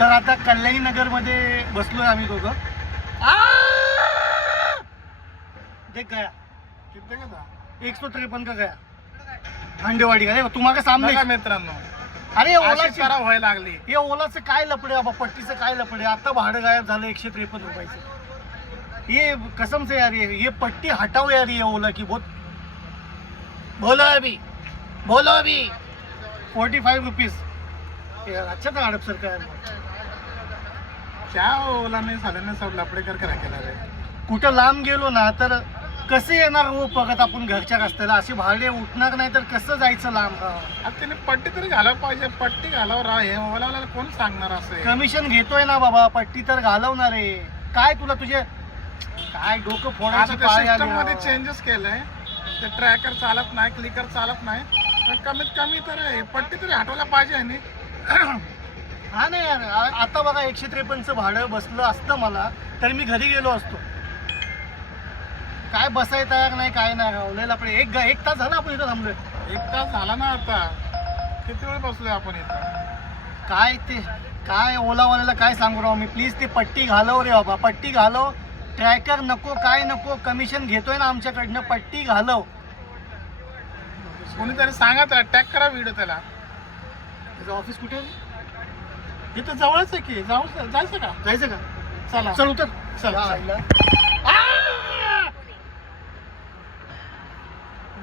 तर आता कल्याणी नगर मध्ये बसलोय आम्ही दोघं. देख गया किती का 153 का गया अंडेवाडी का. तुम्हाला सामने बघा मित्रांनो, अरे अशी ओलाची खराब व्हायला लागली. हे ओलाचं काय लपडे बाबा, पट्टीचं काय लपडे. आता भाडं गायब झालं 153 रुपयाचं. ये कसम से यार, ये पट्टी हटाओ यार, ये ओला की बहुत. बोलो अभी 45 रुपीज. अच्छा था हडप सरकार. त्या ओलाने साल्याने सब लपडे कर करा केला रे. कुठं लांब गेलो ना तर कसं येणार हो परत आपण घरच्या रस्त्याला. असे भाडे उठणार नाही तर कसं जायचं लांब. आता त्याने पट्टी तरी घालावं पाहिजे. पट्टी घालावं राह, हे ओलावाला कोण सांगणार असं. कमिशन घेतोय ना बाबा, पट्टी तर घालवणार आहे. काय तुला तुझे काय डोकं फोडायची पाळी आली सिस्टम मध्ये राव. चेंजेस केलंय. ते ट्रॅकर चालत नाही, क्लिकर चालत नाही. तर कमीत कमी तर पट्टी तरी हटवायला पाहिजे नाही. हा नाही यार, आता बघा 153चं भाडं बसलं असतं मला तर मी घरी गेलो असतो. काय बसाय तयार नाही, काय नाही रावलेलं. आपण एक तास झाला आपण इथं थांबलोय. 1 तास झाला ना आता. किती वेळ बसलोय आपण इथं. काय ते काय ओलावाल्याला काय सांगू राव मी. प्लीज ते पट्टी घालव रे बाबा, पट्टी घालव. ट्रॅकर नको, काय नको. कमिशन घेतोय ना आमच्याकडनं, पट्टी घालव. कोणीतरी सांगा त्याला, टॅग करा व्हिडिओ त्याला. तुझं ऑफिस कुठे आहे? इथं जवळच आहे की, जायचं का? जायचं का? चला चल उतर. चल, या चल. आईला.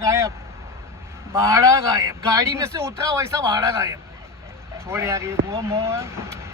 गायब. भाड़ा गायब. गाड़ी में से उतरा वैसा भाड़ा गायब. छोड़ यार ये वो मोह.